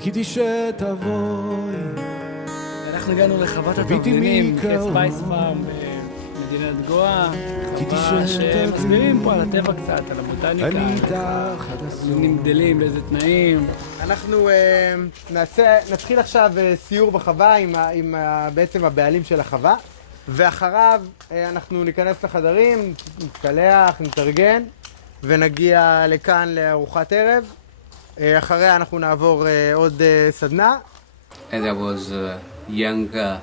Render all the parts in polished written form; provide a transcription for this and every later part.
חיכיתי שתבואי. אנחנו הגענו לחוות התבלינים, חץ ספייס פארם במדינת גואה, חווה שמסבירים פה על הטבע קצת, על הבוטניקה, תבלינים גדלים, באיזה תנאים. אנחנו נתחיל עכשיו סיור בחווה עם בעצם הבעלים של החווה, ואחריו אנחנו ניכנס לחדרים, נתקלח, נתארגן, ונגיע לכאן לארוחת ערב. אחריה אנחנו נעבור עוד סדנה. As I was young, at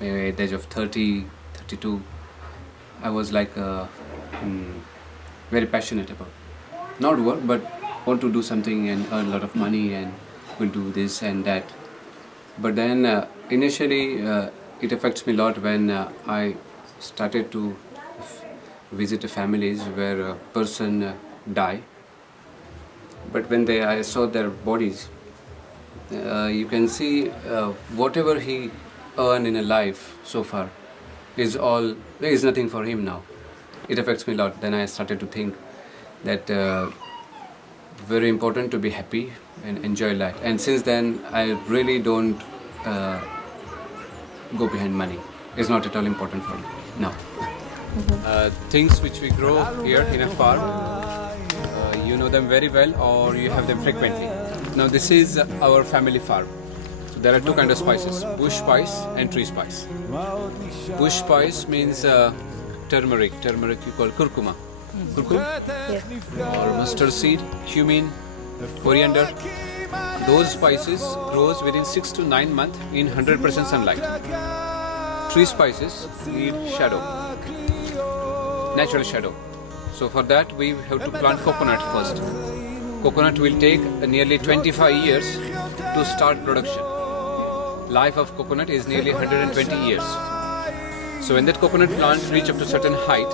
the age of 30, 32, I was like very passionate about not work, but want to do something and earn a lot of money and will do this and that. But then initially it affects me a lot when I started to visit families where a person die. But when I saw their bodies, you can see whatever he earned in a life so far is nothing for him now. It affects me a lot. Then I started to think that very important to be happy and enjoy life. And since then, I really don't go behind money. It's not at all important for me now. Things which we grow here in a farm, you know them very well or you have them frequently. Now this is our family farm. So there are two kinds of spices, bush spice and tree spice. Bush spice means turmeric you call kurkuma. Kurkum? Or mustard seed, cumin, coriander. Those spices grows within 6 to 9 months in 100% sunlight. Tree spices need shadow, natural shadow. So for that we have to plant coconut first. Coconut will take nearly 25 years to start production. Life of coconut is nearly 120 years. So when that coconut plants reach up to certain height,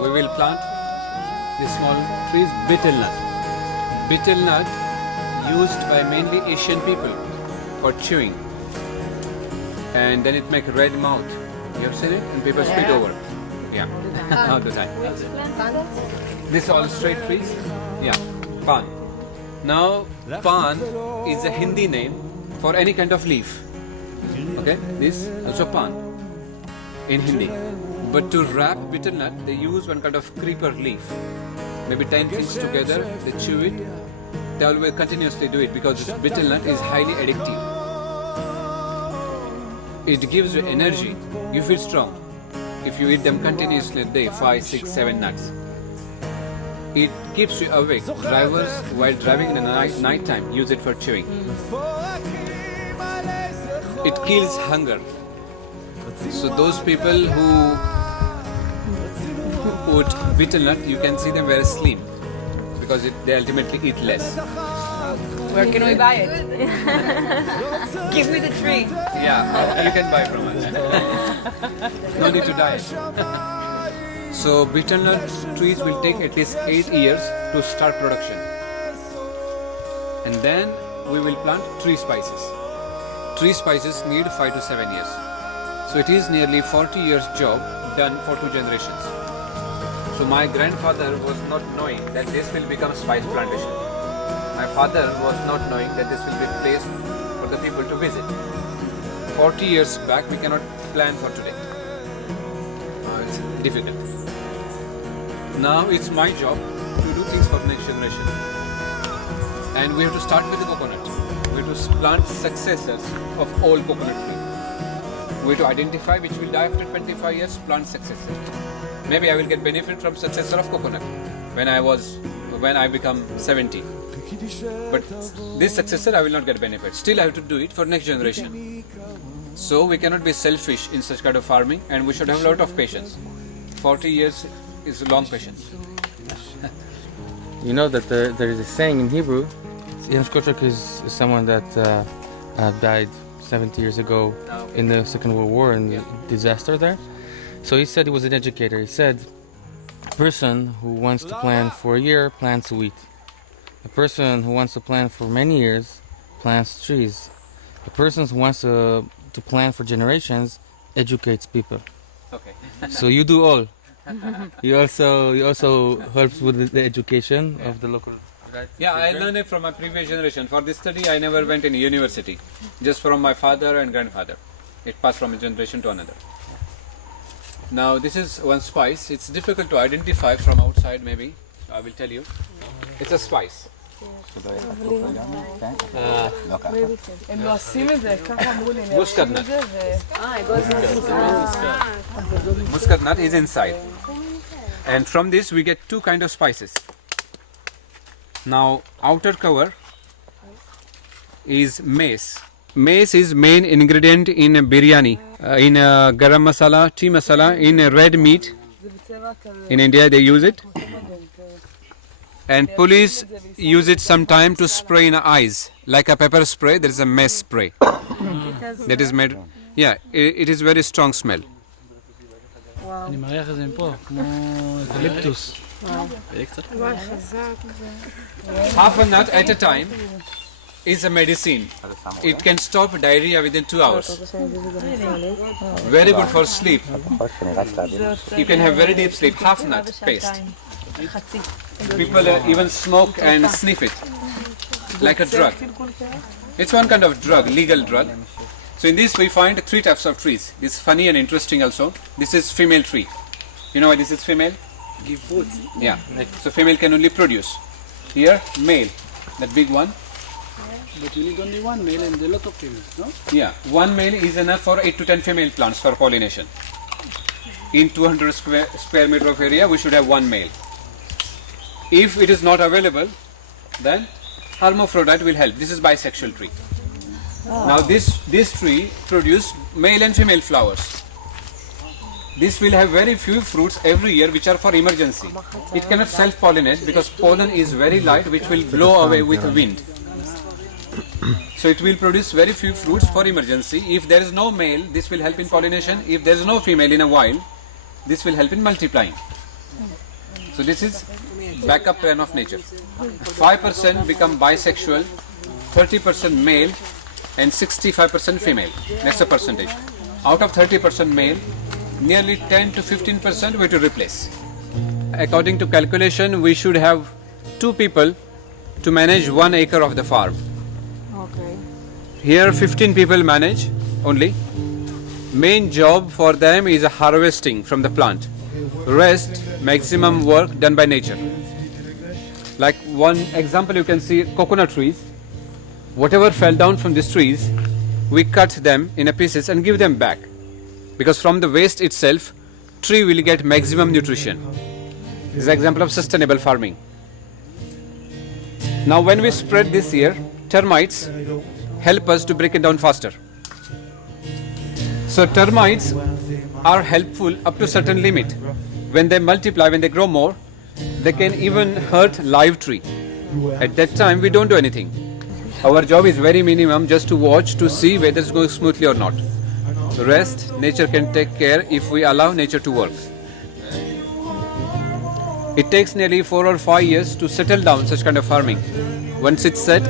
we will plant this small trees, betel nut. Betel nut used by mainly Asian people for chewing. And then it make red mouth. You have seen it? And people spit over. Yeah, all the time. This all straight trees? Yeah. Pan. Now, pan is a Hindi name for any kind of leaf. Okay, this also pan in Hindi. But to wrap betel nut, they use one kind of creeper leaf. Maybe 10 pieces together, they chew it. They always continuously do it because this betel nut is highly addictive. It gives you energy. You feel strong if you eat them continuously a day, 5, 6, 7 nuts. It keeps you awake. Drivers, while driving in the night time, use it for chewing. It kills hunger. So those people who put betel nut, you can see them very slim because they ultimately eat less. Where can we buy it? Give me the tree. Yeah, you can buy from us. No need to diet. So betel nut trees will take at least 8 years to start production. And then we will plant tree spices. Tree spices need 5 to 7 years. So it is nearly 40 years job done for 2 generations. So my grandfather was not knowing that this will become spice plantation. My father was not knowing that this will be a place for the people to visit. 40 years back we cannot plan for today. It's difficult. Now it's my job to do things for the next generation. And we have to start with the coconut. We have to plant successors of old coconut tree. We have to identify which will die after 25 years, plant successors. Maybe I will get benefit from successor of coconut when I become 70. But this successor I will not get benefit. Still I have to do it for next generation. So we cannot be selfish in such kind of farming and we should have a lot of patience. 40 years is long patience. You know that there is a saying in Hebrew. Kochak is someone that died 70 years ago in the Second World War and the disaster there. So he said he was an educator. He said a person who wants to plan for a year plants wheat. A person who wants to plan for many years plants trees. A person who wants to plan for generations educates people. Okay. So you do all. You also help with the education of the local Yeah, I learned it from my previous generation. For this study, I never went in university. Just from my father and grandfather. It passed from a generation to another. Now, this is one spice. It's difficult to identify from outside, maybe. I will tell you. It's a spice. הם לא עושים את זה, ככה אמרו לי, Muscat nut. זה Muscat nut is inside. And from this, we get two kind of spices. Now, outer cover is mace. Mace is main ingredient in a biryani, in a garam masala, tea masala, in a red meat. In India, they use it. And police use it sometime to spray in eyes, like a pepper spray. There is a mace spray that is made. Yeah, it is very strong smell. אני מריח את זה מפה, כמו אקליפטוס. Half a nut at a time is a medicine. It can stop diarrhea within 2 hours. Very good for sleep. You can have very deep sleep. Half nut paste. People even smoke and sniff it like a drug. It's one kind of drug, legal drug. So in this we find 3 types of trees. This is funny and interesting also. This is female tree. You know why this is female? Give food. Yeah. So female can only produce. Here, male. That big one. But you need only one male and a lot of females, no? Yeah. One male is enough for 8 to 10 female plants for pollination. In 200 square meter of area, we should have one male. If it is not available, then hermaphrodite will help. This is bisexual tree. Now this tree produces male and female flowers. This will have very few fruits every year which are for emergency. It cannot self-pollinate because pollen is very light which will blow away with wind. So it will produce very few fruits for emergency. If there is no male, this will help in pollination. If there is no female in a wild, this will help in multiplying. So this is backup plan of nature. 5% become bisexual, 30% male and 65% female. That's the percentage. Out of 30% male, nearly 10 to 15% we have to replace. According to calculation, we should have 2 people to manage 1 acre of the farm. אוקיי. Here 15 people manage only. Main job for them is harvesting from the plant. Rest, maximum work done by nature. Like one example you can see coconut trees. Whatever fell down from these trees, we cut them in pieces and give them back. Because from the waste itself, tree will get maximum nutrition. This is an example of sustainable farming. Now when we spread this here, termites help us to break it down faster. So termites are helpful up to certain limit. When they multiply, when they grow more, they can even hurt live tree. At that time, we don't do anything. Our job is very minimum, just to watch to see whether it's going smoothly or not. The rest, nature can take care if we allow nature to work. It takes nearly 4 or 5 years to settle down such kind of farming. Once it's set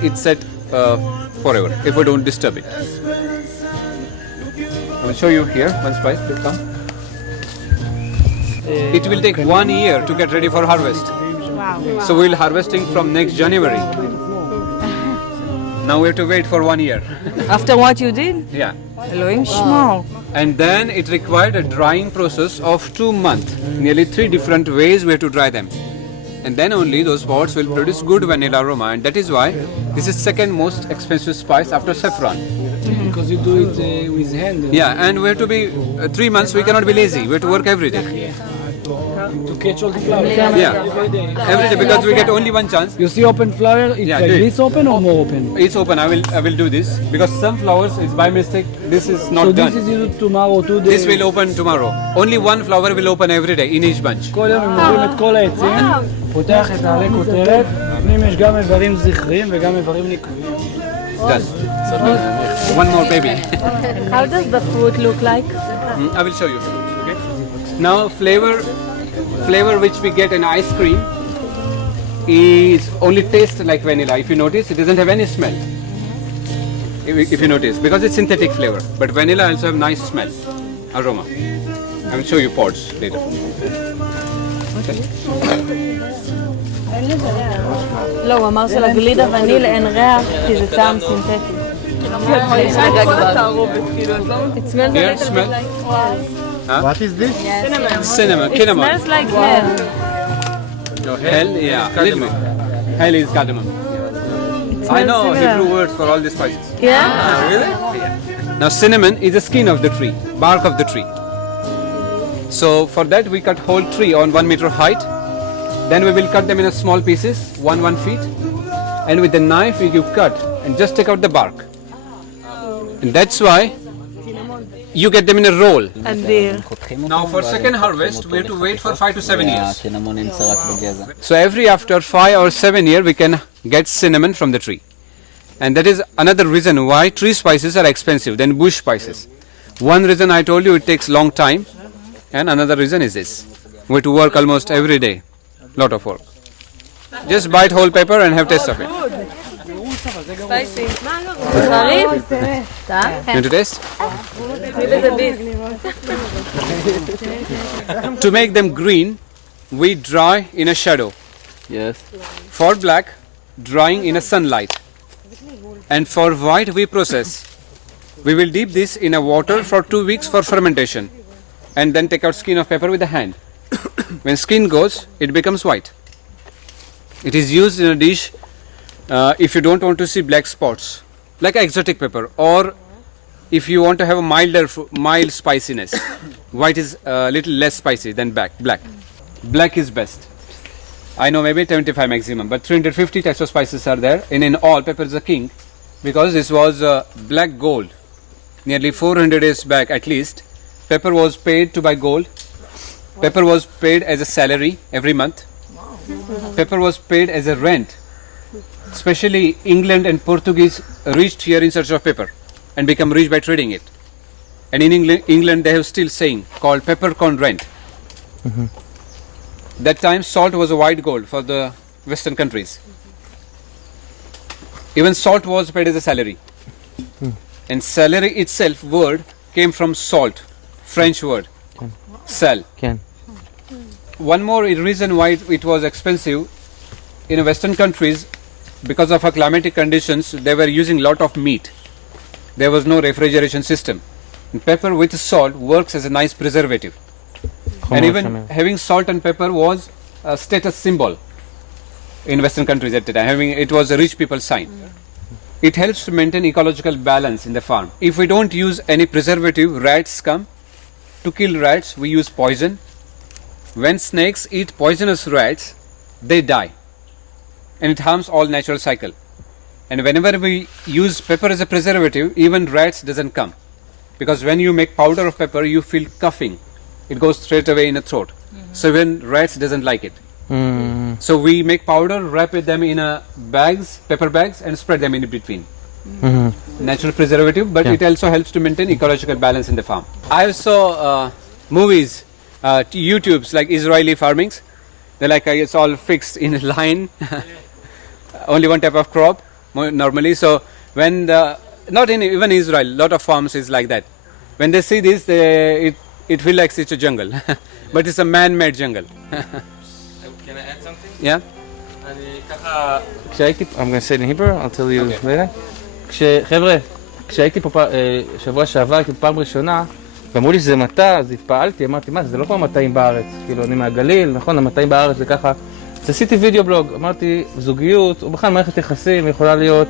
forever if we don't disturb it. I will show you here. One spice, please come. It will take 1 year to get ready for harvest. וואו. So we'll harvesting from next January. Now we have to wait for 1 year. After what you did? Yeah. אלוהים שמור. And then it required a drying process of 2 months. Nearly 3 different ways we have to dry them. And then only those pods will produce good vanilla aroma. And that is why this is second most expensive spice after saffron. Because you do it with hand. Yeah, and we have to be 3 months. We cannot be lazy. We have to work every day. To catch all the flowers. Yeah, every day because we get only one chance. You see open flower, it's Yeah, like do it. this open or more open? It's open. I will do this because some flowers is by mistake. This is not So done. this is used tomorrow, 2 days. This will open tomorrow. Only one flower will open every day in each bunch. כל יום הם מורידים את כל העצים, פותח את העלי כותרת, בפנים יש גם איברים זכריים וגם איברים נקביים. Done. One more baby. How does the fruit look like? I will show you. Okay. Now flavor which we get in ice cream is only taste like vanilla. If you notice, it doesn't have any smell. If you notice, because it's synthetic flavor. But vanilla also have nice smell, aroma. I will show you pods later. Okay. לא, הוא אמר שלגלידה וניל אין ריח, כי זה טעם סינתטי. It smells a little bit like hell. What is this? Cinnamon, It cinnamon. smells like hell. Hell, yeah, little bit. Hell is cardamom. I know Hebrew words for all these spices. Yeah? Really? Now cinnamon is the skin of the tree, bark of the tree. So for that we cut whole tree on 1 meter height. Then we will cut them in a small pieces, 1 feet. And with the knife we give cut and just take out the bark. And that's why you get them in a roll. אדיר. Now for second harvest we have to wait for 5 to 7 years. So every after 5 or 7 years we can get cinnamon from the tree. And that is another reason why tree spices are expensive than bush spices. One reason I told you it takes long time, and another reason is this. We have to work almost every day. Lot of work. Just bite whole pepper and have taste of it. ספייסי. חריף? Want to taste? To make them green, we dry in a shadow. Yes. For black, drying in a sunlight. And for white, we process. We will dip this in a water for 2 weeks for fermentation. And then take out skin of pepper with the hand. When skin goes, it becomes white. It is used in a dish if you don't want to see black spots, like exotic pepper, or if you want to have a mild spiciness. White is a little less spicy than black. Black is best. I know maybe 75 maximum, but 350 types of spices are there. And in all, pepper is the king, because this was black gold. Nearly 400 years back at least, pepper was paid to buy gold. Pepper was paid as a salary every month. Pepper was paid as a rent. Especially England and Portuguese reached here in search of pepper and become rich by trading it. And in England they have still saying called peppercorn rent. That time salt was a white gold for the Western countries. Even salt was paid as a salary. And salary itself word came from salt, French word, sal. One more reason why it was expensive in Western countries, because of our climatic conditions, they were using lot of meat. There was no refrigeration system. And pepper with salt works as a nice preservative. And even having salt and pepper was a status symbol in Western countries at the time. It was a rich people's sign. It helps to maintain ecological balance in the farm. If we don't use any preservative, rats come. To kill rats, we use poison. When snakes eat poisonous rats, they die. And it harms all natural cycle. And whenever we use pepper as a preservative, even rats doesn't come. Because when you make powder of pepper, you feel coughing. It goes straight away in the throat. So even rats doesn't like it. So we make powder, wrap them in bags, pepper bags, and spread them in between. Natural preservative, but it also helps to maintain ecological balance in the farm. I saw movies, YouTubes like Israeli farmings. They're like it's all fixed in a line. Only one type of crop normally. So when not in even Israel, lot of farms is like that. When they see this, it feels like it's a jungle, but it's a man-made jungle. Can I add something? Yeah. I'm going to say it in Hebrew, I'll tell you later. חבר'ה, כשהייתי פה שבוע שעבר, הייתי פעם ראשונה, ואמרו לי שזה מטע, אז התפעלתי, אמרתי, מה, זה לא כמו מטעים בארץ. כאילו, אני מהגליל, נכון, המטעים בארץ זה ככה. אז עשיתי וידאו בלוג, אמרתי, זוגיות, או בכלל מערכת יחסים יכולה להיות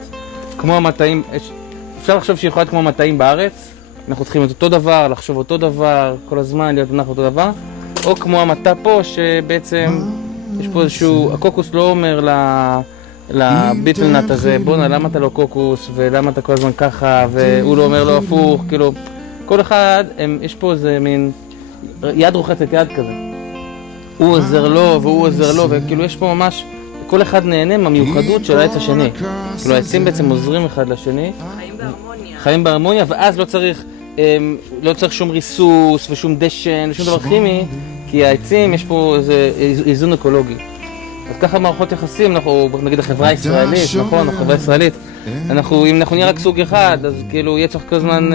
כמו המטעים, אפשר לחשוב שהיא יכולה להיות כמו המטעים בארץ, אנחנו צריכים את אותו דבר, לחשוב אותו דבר, כל הזמן להיות אנחנו אותו דבר, או כמו המטע פה, שבעצם יש פה איזשהו, הקוקוס לא אומר לביטלנט הזה, בונה, למה אתה לא קוקוס, ולמה אתה כל הזמן ככה, והוא לא אומר לא הפוך, כאילו, כל אחד, יש פה איזה מין יד רוחצת יד כזה. הוא עוזר לו והוא עוזר לו, וכאילו יש פה ממש, כל אחד נהנה מהמיוחדות של העץ השני. כאילו העצים בעצם עוזרים אחד לשני. חיים בהרמוניה, ואז לא צריך שום ריסוס ושום דשן ושום דבר כימי, כי העצים יש פה איזה איזון אקולוגי. אז ככה מערכות יחסים, אנחנו נגיד החברה הישראלית, נכון, החברה הישראלית, אם אנחנו נהיה רק סוג אחד, אז כאילו יהיה צריך כל הזמן,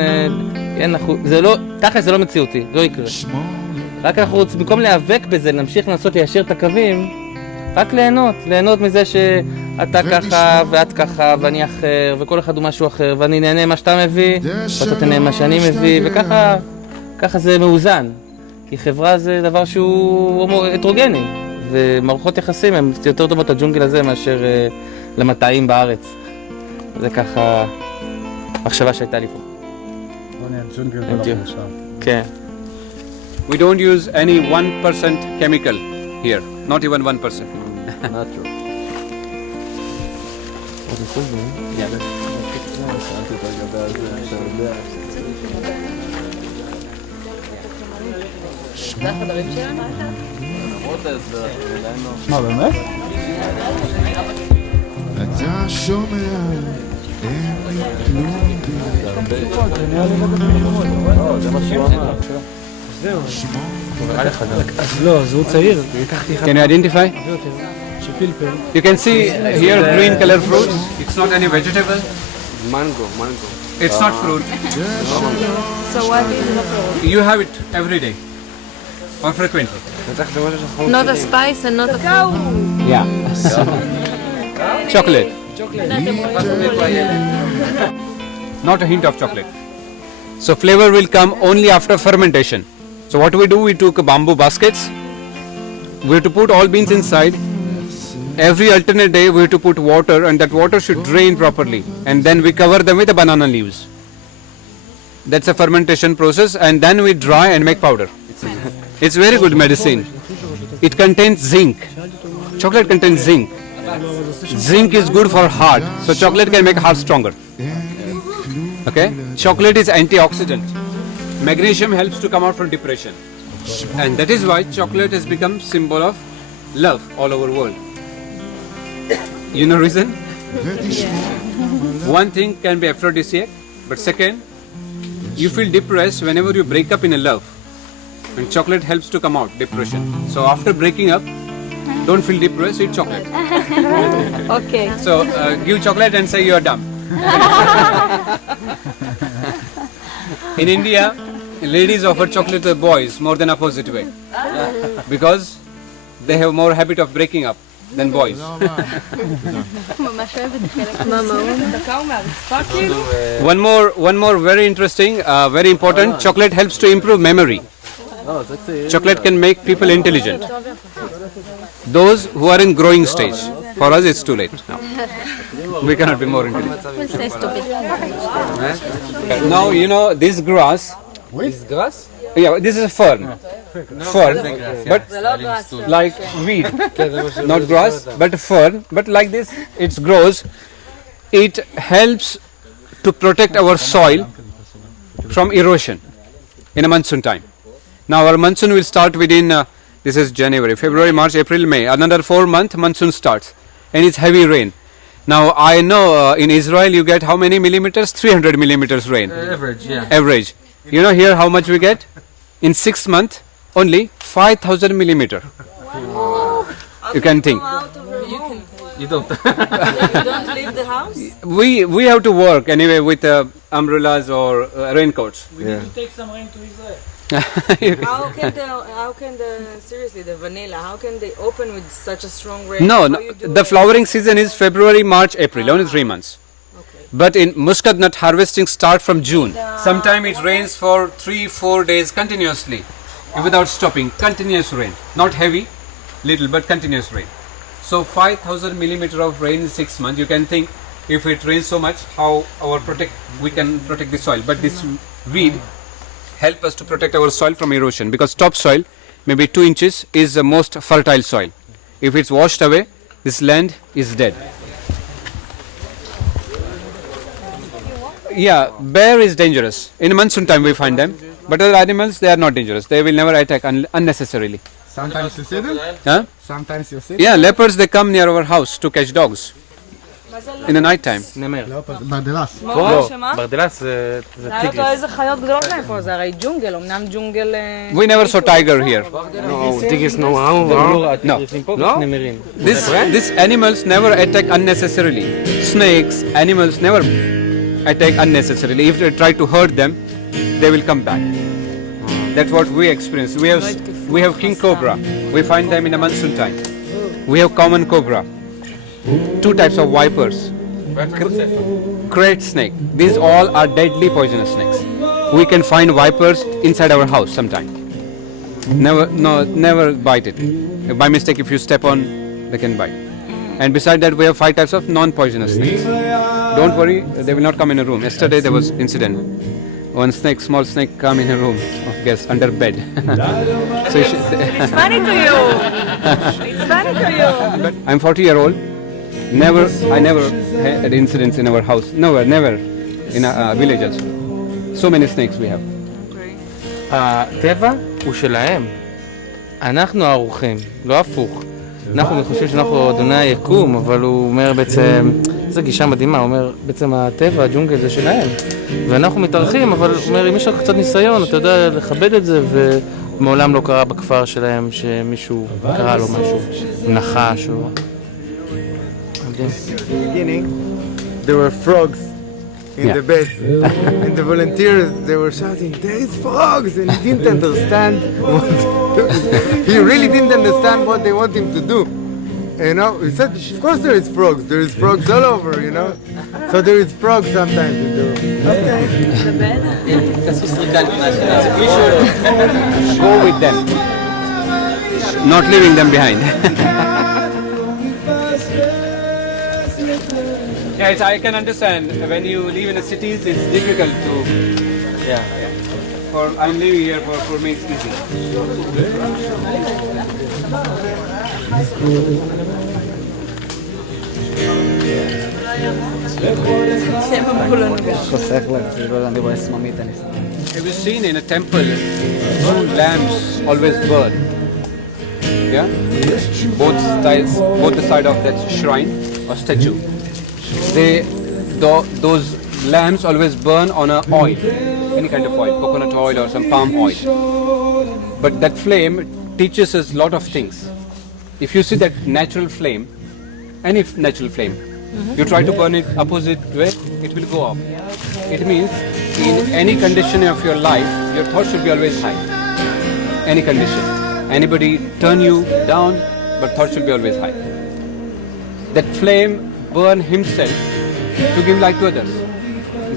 זה לא, תכל'ס זה לא מציאותי, לא יקרה. רק אנחנו רוצים, במקום להיאבק בזה, נמשיך לנסות ליישר את הקווים, רק ליהנות מזה שאתה ככה ואת ככה ואני אחר וכל אחד הוא משהו אחר ואני נהנה מה שאתה מביא ואתה תהנה מה שאני מביא וככה זה מאוזן. כי חברה זה דבר שהוא הטרוגני ומערכות יחסים הן יותר טובות לג'ונגל הזה מאשר למטעים בארץ. זה ככה מחשבה שהייתה לי פה. בוא נהיה ג'ונגל ולא מושב. כן. We don't use any 1% chemical here, not even 1%. Not true. זה החדרים שלנו? מה, באמת? אתה שומע, אין לי כלום זה מה שהוא אמר. זהו. אז לא, אז הוא צעיר. Can you identify? שפלפל. You can see here green color fruit. It's not any vegetable. מנגו. It's not fruit. So what is the fruit? You have it every day or frequently. Not a spice and not a fruit. Yeah. Chocolate. Not a hint of chocolate. So flavor will come only after fermentation. So what we do, we took bamboo baskets. We have to put all beans inside. Every alternate day we have to put water and that water should drain properly. And then we cover them with the banana leaves. That's a fermentation process and then we dry and make powder. It's very good medicine. It contains zinc. Chocolate contains zinc. Zinc is good for heart. So chocolate can make heart stronger. Okay? Chocolate is antioxidant. Magnesium helps to come out from depression. And that is why chocolate has become symbol of love all over the world. You know reason? One thing can be aphrodisiac, but second, you feel depressed whenever you break up in a love. And chocolate helps to come out depression. So after breaking up, don't feel depressed, eat chocolate. Okay. So give chocolate and say you are dumb. In India, ladies offer chocolate to boys more than opposite way. Because they have more habit of breaking up than boys. One more very interesting, very important, chocolate helps to improve memory. Chocolate can make people intelligent. Those who are in growing stage. For us it's too late now. We cannot be more intelligent. We'll say stupid. Now you know this grass. This grass? Yeah, this is a fern. Fern, but like weed. Not grass, but fern. But like this, it grows. It helps to protect our soil from erosion in a monsoon time. Now our monsoon will start within, this is January, February, March, April, May. Another 4 months monsoon starts and it's heavy rain. Now I know in Israel you get how many millimeters? 300 millimeters rain. Average, yeah. Average. You know here how much we get? In 6 months only 5,000 millimeter. You can think. You don't. You don't leave the house? We have to work anyway with umbrellas or raincoats. Take some rain to Israel. How can the seriously the vanilla? How can they open with such a strong rain? No, How no, you do the it? flowering season is February, March, April, only 3 months. But in muscat nut harvesting start from June. Sometimes it rains for 3-4 days continuously without stopping. Continuous rain. Not heavy, little, but continuous rain. So 5,000 millimeter of rain in 6 months. You can think if it rains so much, how we can protect the soil. But this weed help us to protect our soil from erosion because topsoil, maybe 2 inches, is the most fertile soil. If it's washed away, this land is dead. Yeah, bear is dangerous. In monsoon time we find them, but other animals they are not dangerous. They will never attack unnecessarily. Sometimes you see them? Huh? Sometimes you see Yeah, leopards they come near our house to catch dogs in the night time. נמר. ברדלס. לא, ברדלס זה תראה אותו איזה חיות גדולות להם פה, זה הרי ג'ונגל, אמנם ג'ונגל... We never saw tiger here. No. נמרים. These animals never attack unnecessarily. Snakes, animals never attack unnecessarily. If they try to hurt them, they will come back. That's what we experience. We have king cobra. We find them in the monsoon time. We have common cobra, 2 types of vipers, crate snake. These all are deadly poisonous snakes. We can find vipers inside our house sometime. Never bite it. By mistake, if you step on, they can bite. And beside that, we have 5 types of non-poisonous snakes. Don't worry, they will not come in a room. Yesterday there was incident. One snake, small snake, come in a room of guests under bed. So It's funny to you. It's funny to you. But I'm 40-year-old. I never had incidents in our house. Never in a village also. So many snakes we have. הטבע הוא שלהם. אנחנו האורחים, לא הפוך. אנחנו חושבים שאנחנו אדוני היקום, אבל הוא אומר בעצם, זו גישה מדהימה, הוא אומר בעצם הטבע, הג'ונגל זה שלהם. ואנחנו מתארחים, אבל הוא אומר, אם יש לך קצת ניסיון, אתה יודע לכבד את זה, ומעולם לא קרה בכפר שלהם שמישהו קרא לו משהו, נחש או... beginning, there were frogs in the bed, and the volunteers, they were shouting, there is frogs, and he didn't understand he really didn't understand what they want him to do. You know, he said, of course there is frogs all over, you know. So there is frogs sometimes in the room. Go with them, not leaving them behind. Yes, I can understand. When you live in the cities, it's difficult to. I'm living here for me it's easy. Have you seen in a temple, 2 lamps always burn? Yeah? Both the side of that shrine or statue. Those lamps always burn on a oil, any kind of oil, coconut oil or some palm oil. But that flame teaches us a lot of things. If you see that natural flame, any natural flame, you try to burn it opposite way, it will go up. It means in any condition of your life, your thoughts should be always high. Any condition. Anybody turn you down, but thoughts should be always high. That flame burn himself to give light to others.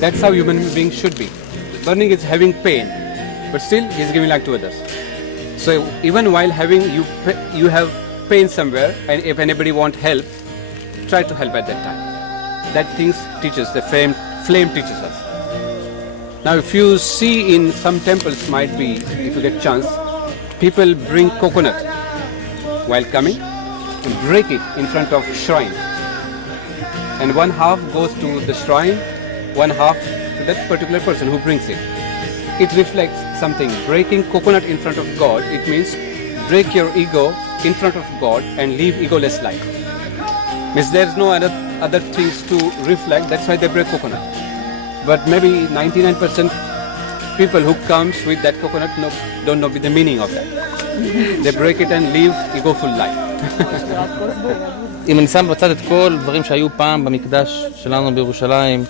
That's how human beings should be. Burning is having pain, but still he is giving light to others. So even while you have pain somewhere, and if anybody want help, try to help at that time. That things teaches, the flame teaches us. Now if you see in some temples, might be, if you get chance, people bring coconut while coming and break it in front of shrine. And 1/2 goes to the shrine, 1/2 to that particular person who brings it. It reflects something. Breaking coconut in front of God, it means break your ego in front of God and live egoless life. Means there's no other things to reflect, that's why they break coconut. But maybe 99% people who comes with that coconut don't know the meaning of that. They break it and live egoful life. אם אני שם בצד את כל דברים שהיו פעם במקדש שלנו בירושלים,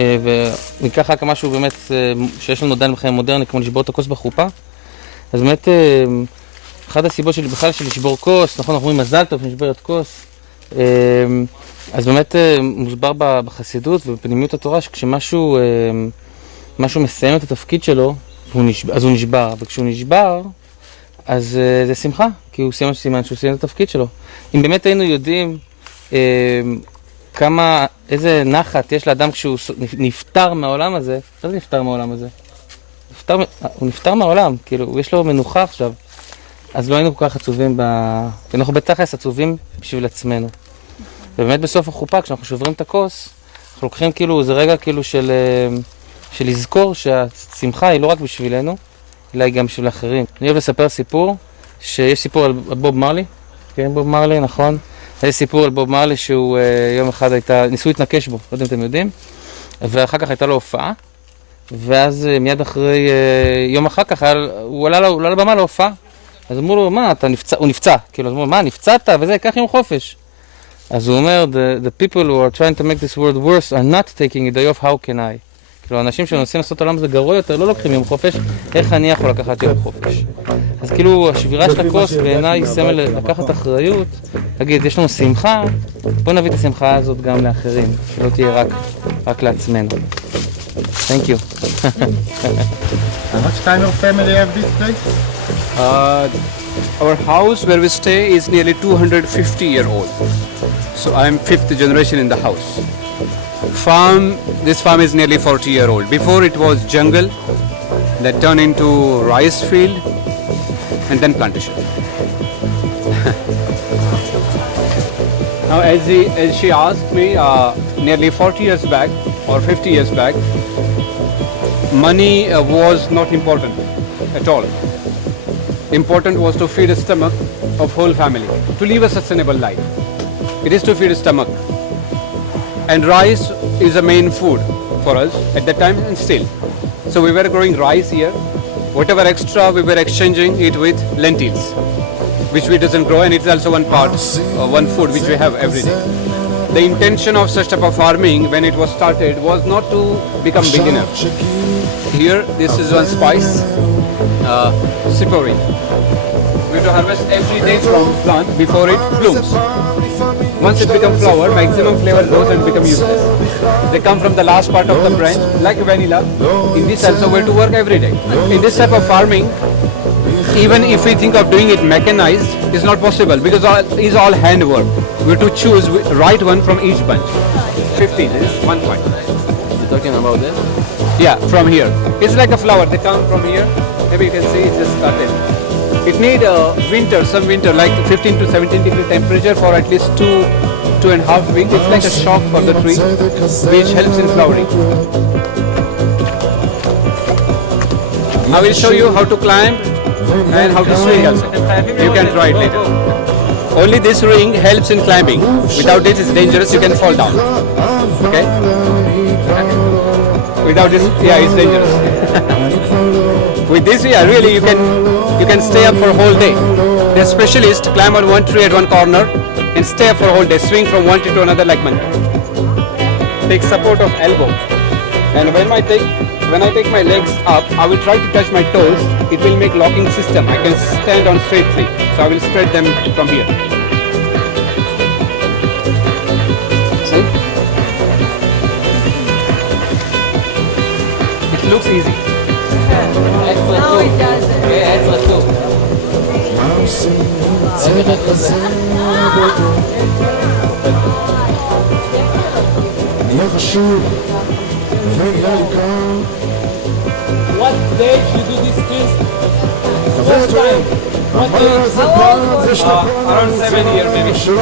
וניקח רק משהו באמת שיש לנו עדיין בחיים מודרני, כמו לשבור את הכוס בחופה, אז באמת אחת הסיבות שלי בכלל של לשבור כוס, נכון, אנחנו אומרים מזל טוב שנשברת כוס, אז באמת מוסבר בחסידות ובפנימיות התורה שכשמשהו מסיים את התפקיד שלו, אז הוא נשבר, וכשהוא נשבר, אז זה שמחה, כי הוא סימן שהוא סיים את התפקיד שלו. אם באמת היינו יודעים איזה נחת יש לאדם כשהוא נפטר מהעולם הזה, לא זה נפטר מהעולם הזה, הוא נפטר מהעולם, כאילו יש לו מנוחה עכשיו, אז לא היינו כל כך עצובים, אנחנו בתכלס עצובים בשביל עצמנו. ובאמת בסוף החופה, כשאנחנו שוברים את הכוס, אנחנו לוקחים כאילו, זה רגע כאילו של לזכור שהשמחה היא לא רק בשבילנו, אלא היא גם בשביל אחרים. אני אוהב לספר סיפור, שיש סיפור על בוב מרלי, כן, בוב מרלי, נכון? יש סיפור על בוב מרלי שהוא יום אחד ניסו להתנקש בו, לא יודע אם אתם יודעים, ואחר כך הייתה לו הופעה, ואז מיד אחרי, יום אחר כך, הוא עלה לבמה להופעה, אז אמרו לו, מה, הוא נפצע, כאילו, אמרו לו, מה, נפצעת? וזה, קח יום חופש. אז הוא אומר, the people who are trying to make this world worse are not taking a day off, how can I? כאילו, אנשים שנוסעים לעשות עולם זה גרוע יותר, לא לוקחים יום חופש, איך אני יכול לקחת יום חופש? אז כאילו, השבירה של הכוס בעיניי סמל לקחת אחריות, להגיד, יש לנו שמחה, בוא נביא את השמחה הזאת גם לאחרים, שלא תהיה רק לעצמנו. Thank you. How much time your family have this place? Our house where we stay is nearly 250-year-old. So I am 5th generation in the house. This farm is nearly 40-year-old. Before it was jungle that turned into rice field and then plantation. Now as she asked me nearly 40 years back or 50 years back, money was not important at all. Important was to feed a stomach of whole family, to live a sustainable life. It is to feed a stomach. And rice is a main food for us at that time and still. So we were growing rice here. Whatever extra we were exchanging it with lentils, which we doesn't grow, and it's also one part, one food which we have every day. The intention of such type of farming when it was started was not to become beginner. Here, this is one spice, sipori. We have to harvest every day from plant before it blooms. Once it becomes flower, maximum flavor goes and becomes useless. They come from the last part of the branch, like vanilla. In this also we have to work every day. In this type of farming, even if we think of doing it mechanized, it's not possible because it's all handwork. We have to choose right one from each bunch. 15 is 1 point. You're talking about this? Yeah, from here. It's like a flower. They come from here. Maybe you can see it's just started. It need some winter, like 15 to 17 degree temperature for at least 2.5 weeks. It's like a shock for the tree, which helps in flowering. I will show you how to climb and how to swing also. You can try it later. Only this ring helps in climbing. Without it, it's dangerous. You can fall down. Okay? Without this, yeah, it's dangerous. With this, yeah, really, you can stay up for a whole day. The specialist climb on one tree at one corner and stay up for a whole day. Swing from one tree to another like monkey. Take support of elbow. And when I take my legs up, I will try to touch my toes. It will make locking system. I can stand on straight tree. So I will spread them from here. See? It looks easy. No, it doesn't. Yeah, extra too. What date you do this twist? First time. What date? How old was you? Around 7 years maybe. To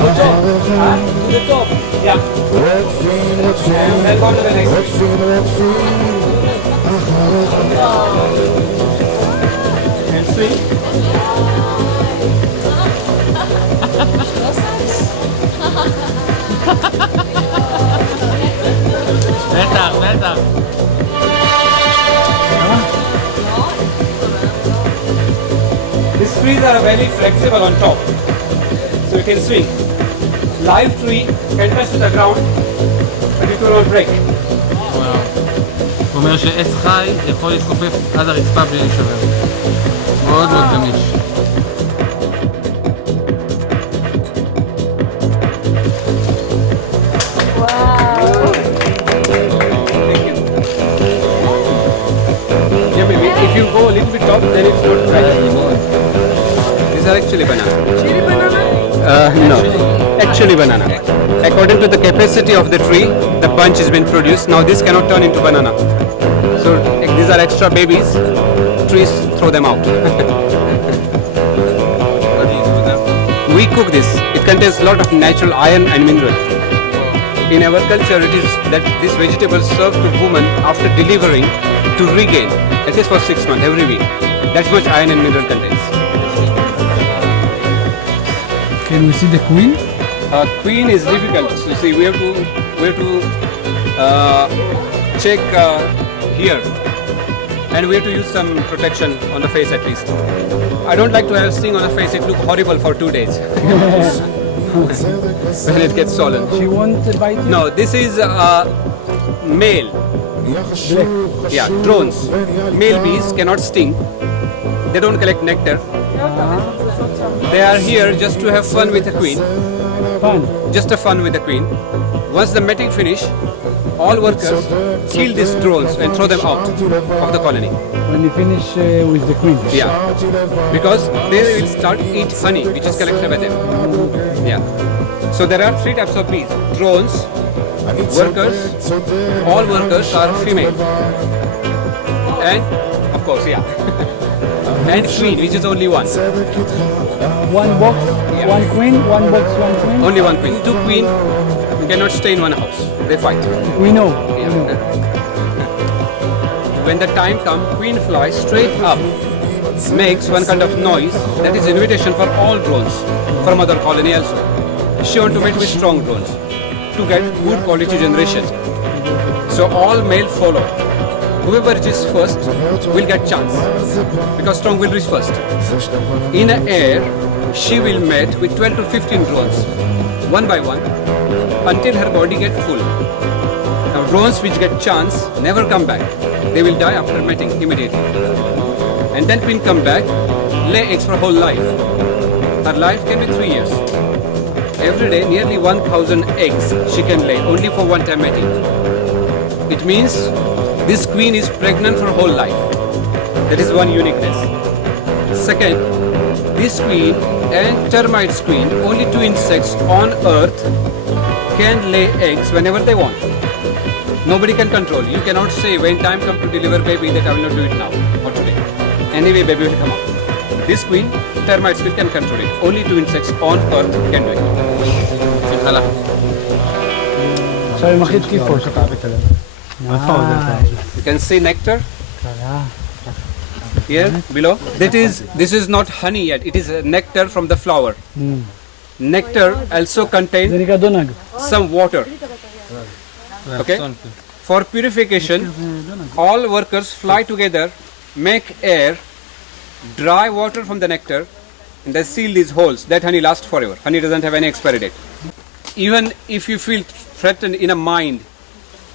the top. Huh? To the top. Yeah. And on to the next. And swing. בטח. These trees are very flexible on top, so you can swing. Live tree can touch to the ground, but it will not break. הוא אומר שעץ חי יכול להתכופף עד הרצפה בלי להישבר. מאוד מאוד גמיש. If you go a little bit top, then it's not right anymore. These are actually banana. Chili banana? No, actually banana. According to the capacity of the tree, the bunch has been produced. Now this cannot turn into banana. So these are extra babies. Trees throw them out. We cook this. It contains a lot of natural iron and mineral. In our culture, it is that these vegetables served to women after delivering to regain, at least for 6 months, every week. That much iron and mineral contains. Can we see the queen? Queen is difficult. You see, we have to check here, and we have to use some protection on the face at least. I don't like to have sting on the face. It looks horrible for 2 days. When it gets swollen. She won't bite you? No, this is male, drones, male bees cannot sting. They don't collect nectar. They are here just to have fun with the queen. Just a fun with the queen. Once the mating finish, all workers kill these drones and throw them out of the colony. When you finish with the queen. Yeah, because they will start eat honey, which is collected by them. Yeah. So there are 3 types of bees: drones, workers. All workers are female, and of course, and queen, which is only one. One box, one queen, one box, one queen. Only one queen. 2 queen cannot stay in one house. They fight. We know. When the time comes, queen flies straight up, makes one kind of noise. That is invitation for all drones from other colony also. She wants to mate with strong drones to get good quality generation. So all male follow. Whoever reaches first will get chance because strong will reach first. In the air, she will mate with 12 to 15 drones, one by one, until her body gets full. Now drones which get chance never come back. They will die after mating immediately. And then queen come back, lay eggs for whole life. Her life can be 3 years. Every day nearly 1,000 eggs she can lay only for one time mating. It means this queen is pregnant for whole life. That is one uniqueness. Second, this queen and termites queen, only 2 insects on earth can lay eggs whenever they want. Nobody can control. You cannot say when time comes to deliver baby that I will not do it now or today. Anyway, baby will come out. This queen, termites queen can control it. Only 2 insects on earth can do it. עכשיו הם הכי תקיפות. You can see nectar here below. This is not honey yet. It is nectar from the flower. Nectar also contains זה נקרא דונג. some water. Okay. For purification, all workers fly together, make air, dry water from the nectar, and they seal these holes. That honey lasts forever. Honey doesn't have any expiry date. Even if you feel threatened in a mind,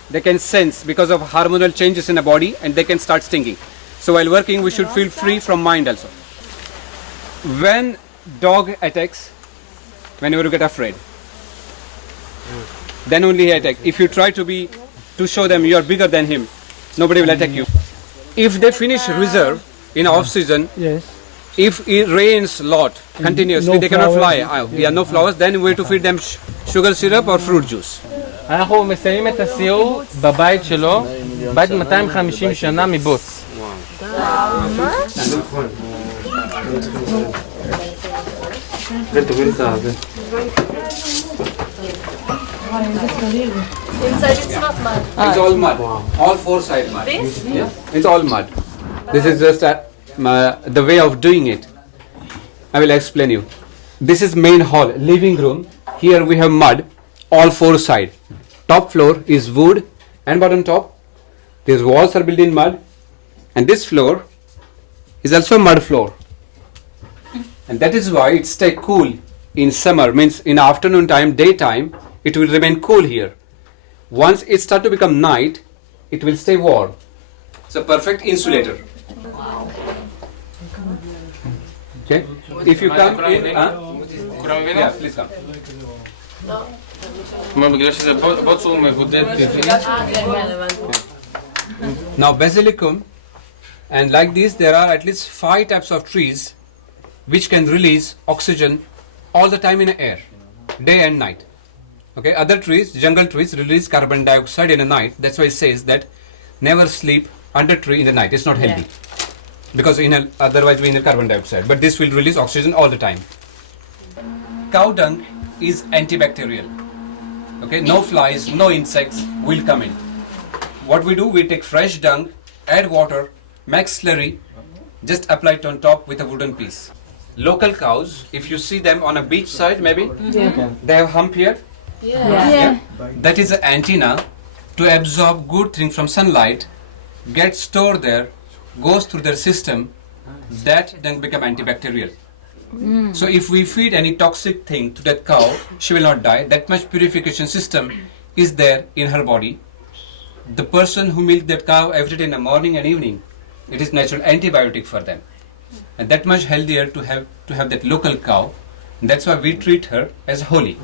they can sense because of hormonal changes in the body, and they can start stinging. So while working, we should feel free from mind also. When dog attacks, whenever you get afraid, then only he attack. If you try to show them you are bigger than him, nobody will attack you. If they finish reserve in off season, Yes. if it rains a lot continuously, no they cannot fly. flowers. No flowers. Then we have to feed them sugar syrup or fruit juice. אנחנו מסיימים את הסיור בבית שלו, בית 250 שנה מבוץ. It's all mud. All 4 side mud. This? Yeah. It's all mud. This is just the way of doing it. I will explain you. This is main hall, living room. Here we have mud, all 4 side. Top floor is wood, and bottom top, these walls are built in mud, and this floor is also mud floor. And that is why it stay cool in summer, means in afternoon time, daytime, it will remain cool here. Once it start to become night, it will stay warm. It's a perfect insulator. Okay? If you come in, yeah, please come. בגלל שזה בוץ הוא מבודד טבעי. Now basilicum, and like this there are at least 5 types of trees which can release oxygen all the time in the air, day and night. Okay, other trees, jungle trees, release carbon dioxide in the night. That's why it says that never sleep under tree in the night. It's not healthy because otherwise we inhale carbon dioxide. But this will release oxygen all the time. Cow dung is antibacterial. Okay, no flies, no insects will come in. What we do, we take fresh dung, add water, make slurry, just apply it on top with a wooden piece. Local cows, if you see them on a beach side maybe, they have hump here. Yeah. That is an antenna to absorb good things from sunlight, get stored there, goes through their system, that then become antibacterial. So if we feed any toxic thing to that cow, she will not die. That much purification system is there in her body. the person who milk that cow every day in the morning and evening, it is natural antibiotic for them, and that much healthier to have that local cow. And that's why we treat her as holy.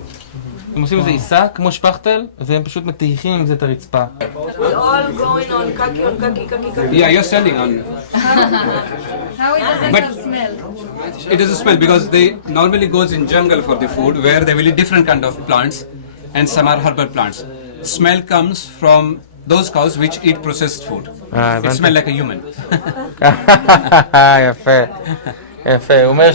הם עושים איזה עיסה כמו שפכטל, והם פשוט מטייחים עם זה את הרצפה. We all going on kaki. Yeah, you're standing on. How it doesn't smell? It doesn't smell because they normally goes in jungle for the food where they will eat different kind of plants, and some are herbal plants. Smell comes from those cows which eat processed food. It smells like a human. יפה, יפה. הוא אומר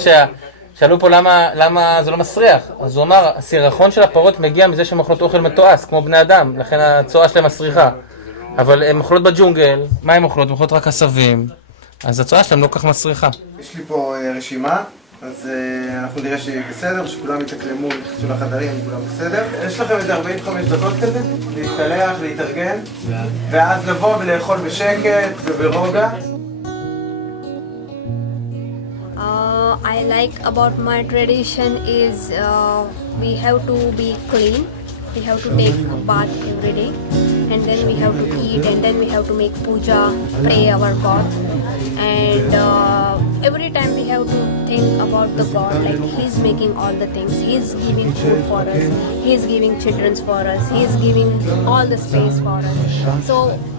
שאלו פה למה זה לא מסריח. אז הוא אמר, הסירחון של הפרות מגיע מזה שהן אוכלות אוכל מתועש, כמו בני אדם, לכן הצואה שלהם מסריחה. אבל הן אוכלות בג'ונגל, מה הן אוכלות? הן אוכלות רק עשבים, אז הצואה שלהם לא כך מסריחה. יש לי פה רשימה, אז אנחנו נראה שהיא בסדר, שכולם יתקלמו, נכנסו לחדרים, כולם בסדר. יש לכם איזה 45 דקות כזה, להתקלח, להתארגן, ואז לבוא ולאכול בשקט וברוגע. I like about my tradition is we have to be clean, we have to take a bath every day, and then we have to eat, and then we have to make puja, pray our God, and every time we have to think about the God, like He's making all the things, He's giving food for us, He's giving children for us, He's giving all the space for us, so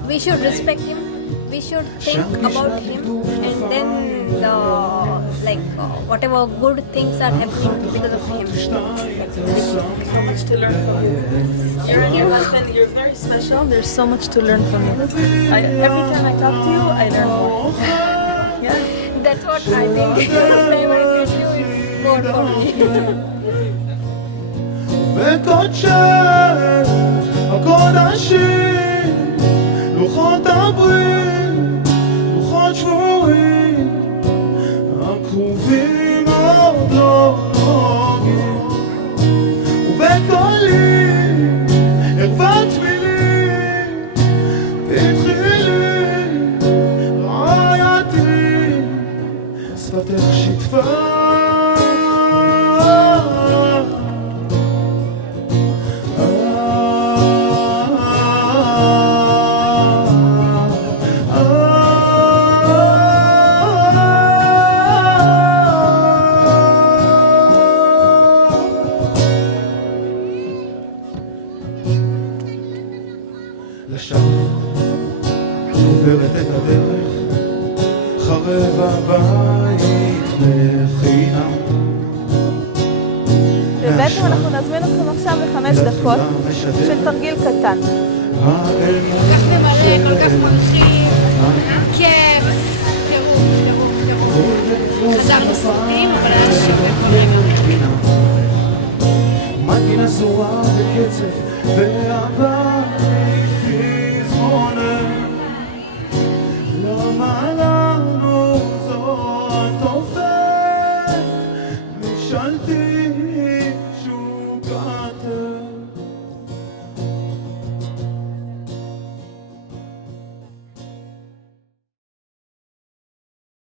we should respect Him. We should think about him, and then whatever good things are happening because of him. So much to learn from you. You're and your husband, you're very special. There's so much to learn from you. Every time I talk to you, I learn more. Yeah. That's what I think. Every time I meet you, it's more for me. וקודשי הקודשים לוחות הברית לוחות שבורים הכרובים עוד לא נוגעים ובקולים ערוות מילים תתחילי רעייתי שפתך שיתפה עוברת את הדרך חרב הבית לחינם ובעצם אנחנו נזמין אתכם עכשיו ל5 דקות של תרגיל קטן. כל כך ממלא, כל כך מרחיב, כיף, טירוף. חזרנו סרטים, אבל היה שווה כל רגע. מנגינה זורה בקצב והבא